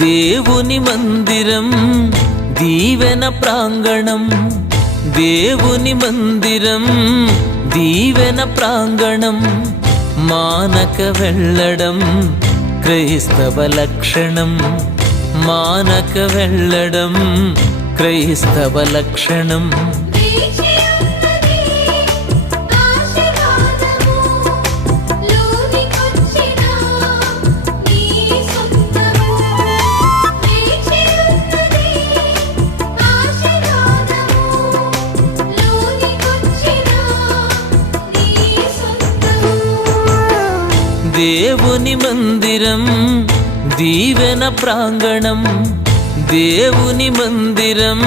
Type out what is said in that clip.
దేవుని మందిరం దీవెన ప్రాంగణం, దేవుని మందిరం దీవెన ప్రాంగణం, మానక వెళ్ళడం క్రైస్తవ లక్షణం, మానక వెళ్ళడం క్రైస్తవ లక్షణం. దేవుని మందిరం దీవెన ప్రాంగణం, దేవుని మందిరం